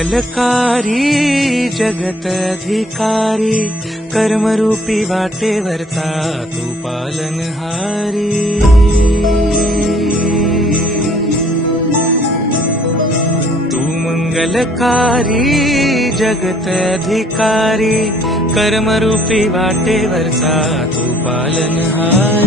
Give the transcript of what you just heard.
मंगलकारी जगत अधिकारी कर्मरूपी वाटेवरचा तू पालनहारी तू मंगलकारी जगत अधिकारी कर्मरूपी वाटेवरचा तू पालनहारी